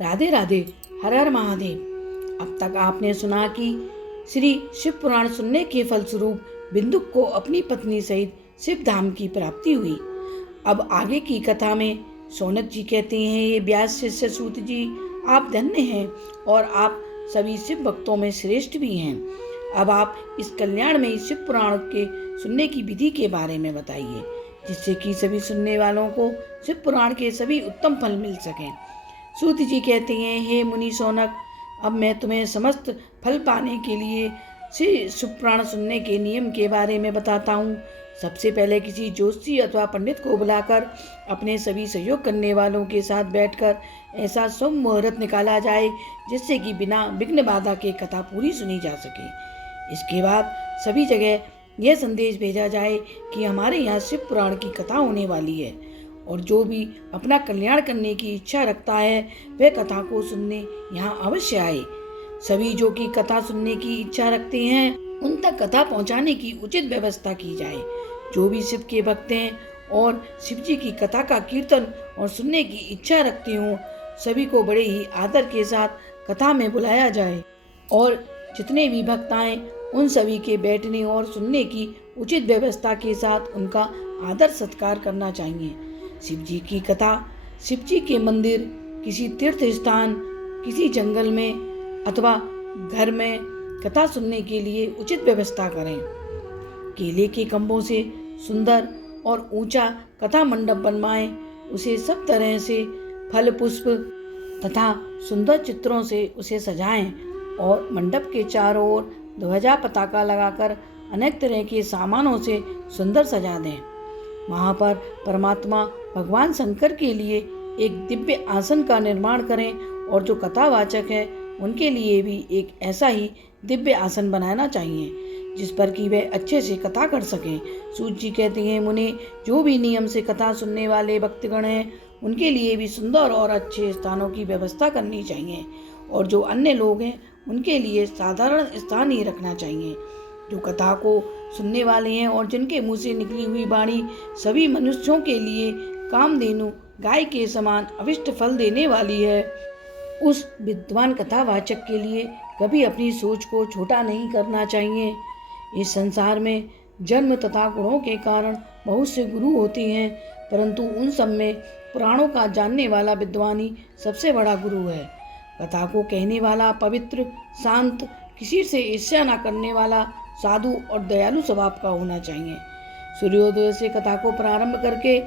राधे राधे। हर हर महादेव। अब तक आपने सुना कि श्री शिव पुराण सुनने के फलस्वरूप बिंदुक को अपनी पत्नी सहित शिव धाम की प्राप्ति हुई। अब आगे की कथा में शौनक जी कहते हैं, ये व्यास शिष्य सूत जी, आप धन्य हैं और आप सभी शिव भक्तों में श्रेष्ठ भी हैं। अब आप इस कल्याण में शिव पुराण के सुनने की विधि के बारे में बताइए, जिससे कि सभी सुनने वालों को शिव पुराण के सभी उत्तम फल मिल सकें। सूत जी कहते हैं, हे मुनि शौनक, अब मैं तुम्हें समस्त फल पाने के लिए शिव पुराण सुनने के नियम के बारे में बताता हूँ। सबसे पहले किसी ज्योतिषी अथवा पंडित को बुलाकर अपने सभी सहयोग करने वालों के साथ बैठकर ऐसा शुभ मुहूर्त निकाला जाए जिससे कि बिना विघ्न बाधा के कथा पूरी सुनी जा सके। इसके बाद सभी जगह यह संदेश भेजा जाए कि हमारे यहाँ शिव पुराण की कथा होने वाली है और जो भी अपना कल्याण करने की इच्छा रखता है वह कथा को सुनने यहाँ अवश्य आए। सभी जो कि कथा सुनने की इच्छा रखते हैं उन तक कथा पहुँचाने की उचित व्यवस्था की जाए। जो भी शिव के भक्त हैं और शिव जी की कथा का कीर्तन और सुनने की इच्छा रखते हों, सभी को बड़े ही आदर के साथ कथा में बुलाया जाए और जितने भी भक्त आए उन सभी के बैठने और सुनने की उचित व्यवस्था के साथ उनका आदर सत्कार करना चाहिए। शिव जी की कथा शिव जी के मंदिर, किसी तीर्थ स्थान, किसी जंगल में अथवा घर में कथा सुनने के लिए उचित व्यवस्था करें। केले के खंभों से सुंदर और ऊंचा कथा मंडप बनवाएं। उसे सब तरह से फल पुष्प तथा सुंदर चित्रों से उसे सजाएं और मंडप के चारों ओर ध्वजा पताका लगाकर अनेक तरह के सामानों से सुंदर सजा दें। वहाँ पर परमात्मा भगवान शंकर के लिए एक दिव्य आसन का निर्माण करें और जो कथावाचक है उनके लिए भी एक ऐसा ही दिव्य आसन बनाना चाहिए जिस पर कि वे अच्छे से कथा कर सकें। सूत जी कहते हैं, मुने, जो भी नियम से कथा सुनने वाले भक्तगण हैं उनके लिए भी सुंदर और अच्छे स्थानों की व्यवस्था करनी चाहिए और जो अन्य लोग हैं उनके लिए साधारण स्थान ही रखना चाहिए। जो कथा को सुनने वाले हैं और जिनके मुंह से निकली हुई वाणी सभी मनुष्यों के लिए कामधेनु गाय के समान अविष्ट फल देने वाली है, उस विद्वान कथावाचक के लिए कभी अपनी सोच को छोटा नहीं करना चाहिए। इस संसार में जन्म तथा गुणों के कारण बहुत से गुरु होते हैं, परंतु उन सब में पुराणों का जानने वाला विद्वान ही सबसे बड़ा गुरु है। कथा को कहने वाला पवित्र, शांत, किसी से ईर्ष्या न करने वाला, साधु और दयालु स्वभाव का होना चाहिए। सूर्योदय से कथा को प्रारंभ करके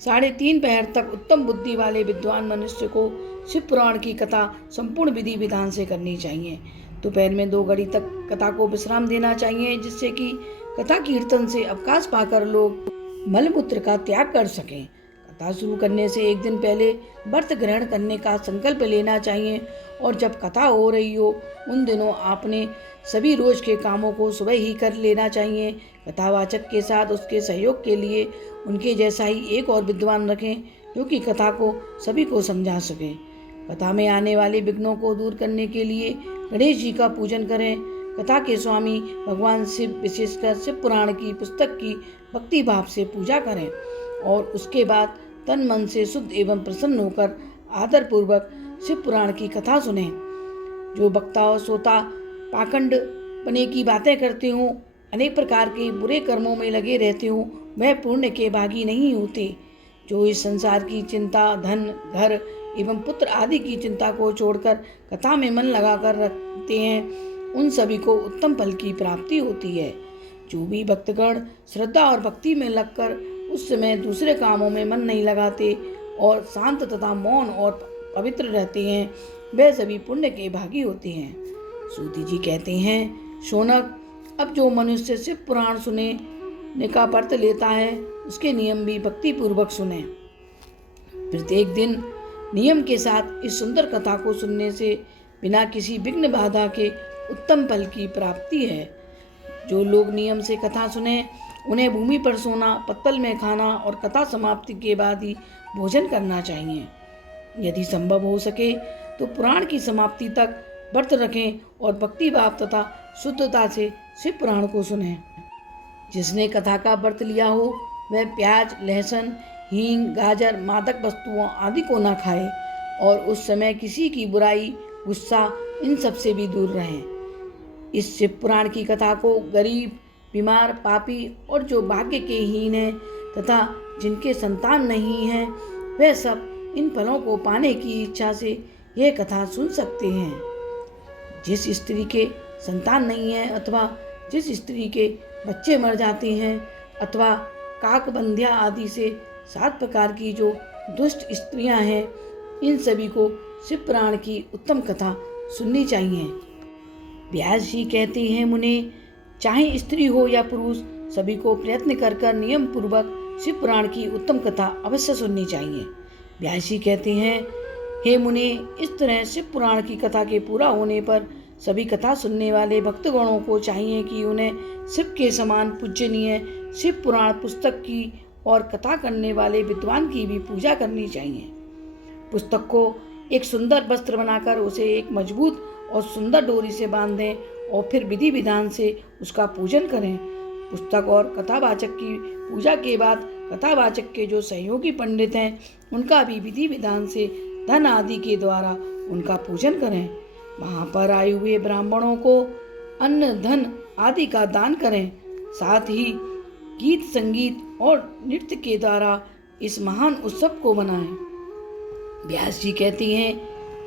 3:30 पहर तक उत्तम बुद्धि वाले विद्वान मनुष्य को शिव पुराण की कथा संपूर्ण विधि विधान से करनी चाहिए। दोपहर में 2 घड़ी तक कथा को विश्राम देना चाहिए जिससे कि कथा कीर्तन से अवकाश पाकर लोग मलमूत्र का त्याग कर सकें। कथा शुरू करने से 1 दिन पहले व्रत ग्रहण करने का संकल्प लेना चाहिए और जब कथा हो रही हो उन दिनों आपने सभी रोज के कामों को सुबह ही कर लेना चाहिए। कथावाचक के साथ उसके सहयोग के लिए उनके जैसा ही एक और विद्वान रखें जो कि कथा को सभी को समझा सके। कथा में आने वाले विघ्नों को दूर करने के लिए गणेश जी का पूजन करें। कथा के स्वामी भगवान शिव विशेषकर शिव पुराण की पुस्तक की भक्ति भाव से पूजा करें और उसके बाद तन मन से शुद्ध एवं प्रसन्न होकर आदरपूर्वक शिव पुराण की कथा सुने। जो वक्ता और श्रोता पाखंड पने की बातें करते हों, अनेक प्रकार के बुरे कर्मों में लगे रहते हों, वह पुण्य के भागी नहीं होते। जो इस संसार की चिंता, धन, घर एवं पुत्र आदि की चिंता को छोड़कर कथा में मन लगाकर रखते हैं उन सभी को उत्तम फल की प्राप्ति होती है। जो भी भक्तगण श्रद्धा और भक्ति में लगकर उस समय दूसरे कामों में मन नहीं लगाते और शांत तथा मौन और पवित्र रहते हैं वे सभी पुण्य के भागी होते हैं। सूती जी कहते हैं, शौनक, अब जो मनुष्य शिव पुराण सुने का व्रत लेता है उसके नियम भी भक्ति पूर्वक सुने। प्रत्येक दिन नियम के साथ इस सुंदर कथा को सुनने से बिना किसी विघ्न बाधा के उत्तम फल की प्राप्ति है। जो लोग नियम से कथा सुने उन्हें भूमि पर सोना, पत्तल में खाना और कथा समाप्ति के बाद ही भोजन करना चाहिए। यदि संभव हो सके तो पुराण की समाप्ति तक व्रत रखें और भक्ति भाव तथा शुद्धता से शिव पुराण को सुनें। जिसने कथा का व्रत लिया हो वह प्याज, लहसुन, हींग, गाजर, मादक वस्तुओं आदि को न खाए और उस समय किसी की बुराई, गुस्सा इन सब से भी दूर रहें। इस शिव पुराण की कथा को गरीब, बीमार, पापी और जो भाग्य के हीन हैं तथा जिनके संतान नहीं हैं, वे सब इन फलों को पाने की इच्छा से यह कथा सुन सकते हैं। जिस स्त्री के संतान नहीं है अथवा जिस स्त्री के बच्चे मर जाते हैं अथवा काकबंध्या आदि से 7 प्रकार की जो दुष्ट स्त्रियां हैं, इन सभी को शिव पुराण की उत्तम कथा सुननी चाहिए। व्यास जी कहते हैं, मुने, चाहे स्त्री हो या पुरुष, सभी को प्रयत्न कर नियम पूर्वक शिव पुराण की उत्तम कथा अवश्य सुननी चाहिए। व्यास जी कहते हैं, हे मुने, इस तरह शिव पुराण की कथा के पूरा होने पर सभी कथा सुनने वाले भक्तगणों को चाहिए कि उन्हें शिव के समान पूजनीय शिव पुराण पुस्तक की और कथा करने वाले विद्वान की भी पूजा करनी चाहिए। पुस्तक को एक सुंदर वस्त्र बनाकर उसे एक मजबूत और सुंदर डोरी से बांध दें और फिर विधि विधान से उसका पूजन करें। पुस्तक और कथावाचक की पूजा के बाद कथावाचक के जो सहयोगी पंडित हैं, उनका भी विधि विधान से धन आदि के द्वारा उनका पूजन करें। वहाँ पर आए हुए ब्राह्मणों को अन्न, धन आदि का दान करें। साथ ही गीत, संगीत और नृत्य के द्वारा इस महान उत्सव को मनाएं। व्यास जी कहती हैं,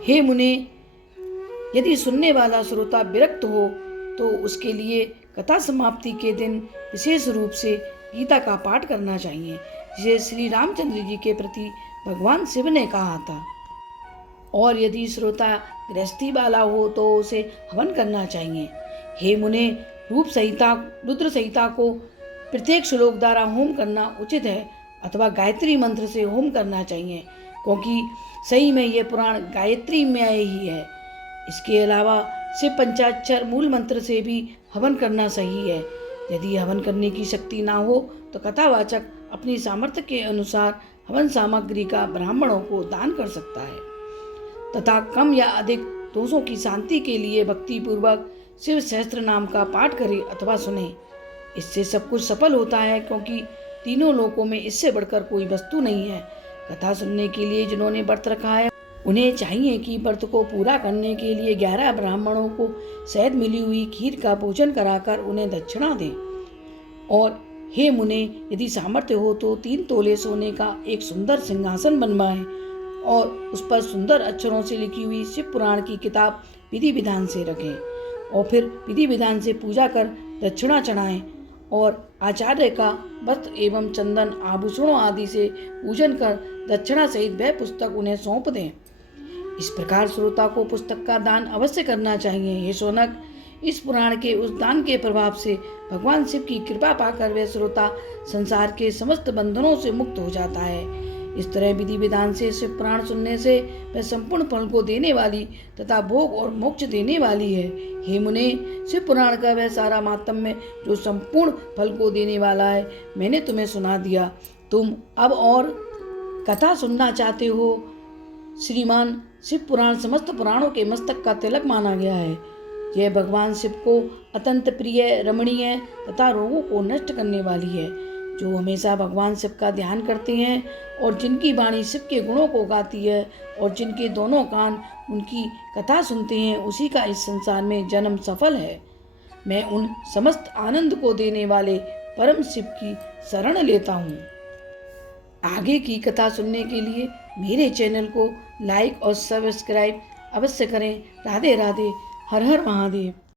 हे मुने, यदि सुनने वाला श्रोता विरक्त हो तो उसके लिए कथा समाप्ति के दिन विशेष रूप से गीता का पाठ करना चाहिए, जिसे श्री रामचंद्र जी के प्रति भगवान शिव ने कहा था। और यदि श्रोता गृहस्थी वाला हो तो उसे हवन करना चाहिए। हे मुने, रूप संहिता, रुद्र संहिता को प्रत्येक श्लोक द्वारा होम करना उचित है अथवा गायत्री मंत्र से होम करना चाहिए, क्योंकि सही में यह पुराण गायत्री में ही है। इसके अलावा शिव पंचाक्षर मूल मंत्र से भी हवन करना सही है। यदि हवन करने की शक्ति ना हो तो कथावाचक अपनी सामर्थ्य के अनुसार हवन सामग्री का ब्राह्मणों को दान कर सकता है तथा कम या अधिक दोषों की शांति के लिए भक्तिपूर्वक शिव सहस्त्र नाम का पाठ करे अथवा सुने। इससे सब कुछ सफल होता है, क्योंकि तीनों लोकों में इससे बढ़कर कोई वस्तु नहीं है। कथा सुनने के लिए जिन्होंने व्रत रखा है, उन्हें चाहिए कि व्रत को पूरा करने के लिए 11 ब्राह्मणों को शहद मिली हुई खीर का भोजन कराकर उन्हें दक्षिणा दें। और हे मुने, यदि सामर्थ्य हो तो 3 तोले सोने का एक सुंदर सिंहासन बनवाएं और उस पर सुंदर अक्षरों से लिखी हुई शिव पुराण की किताब विधि विधान से रखें और फिर विधि विधान से पूजा कर दक्षिणा चढ़ाएं और आचार्य का वस्त्र एवं चंदन आभूषणों आदि से पूजन कर दक्षिणा सहित वह पुस्तक उन्हें सौंप दें। इस प्रकार श्रोता को पुस्तक का दान अवश्य करना चाहिए। हे शौनक, इस पुराण के उस दान के प्रभाव से भगवान शिव की कृपा पाकर वह श्रोता संसार के समस्त बंधनों से मुक्त हो जाता है। इस तरह विधि विधान से शिव पुराण सुनने से वह संपूर्ण फल को देने वाली तथा भोग और मोक्ष देने वाली है। हे मुने, शिव पुराण का वह सारा माहात्म्य जो संपूर्ण फल को देने वाला है, मैंने तुम्हें सुना दिया। तुम अब और कथा सुनना चाहते हो। श्रीमान, शिव पुराण समस्त पुराणों के मस्तक का तिलक माना गया है। यह भगवान शिव को अत्यंत प्रिय, रमणीय तथा रोगों को नष्ट करने वाली है। जो हमेशा भगवान शिव का ध्यान करते हैं और जिनकी वाणी शिव के गुणों को गाती है और जिनके दोनों कान उनकी कथा सुनते हैं, उसी का इस संसार में जन्म सफल है। मैं उन समस्त आनंद को देने वाले परम शिव की शरण लेता हूँ। आगे की कथा सुनने के लिए मेरे चैनल को लाइक और सब्सक्राइब अवश्य करें। राधे राधे, हर हर महादेव।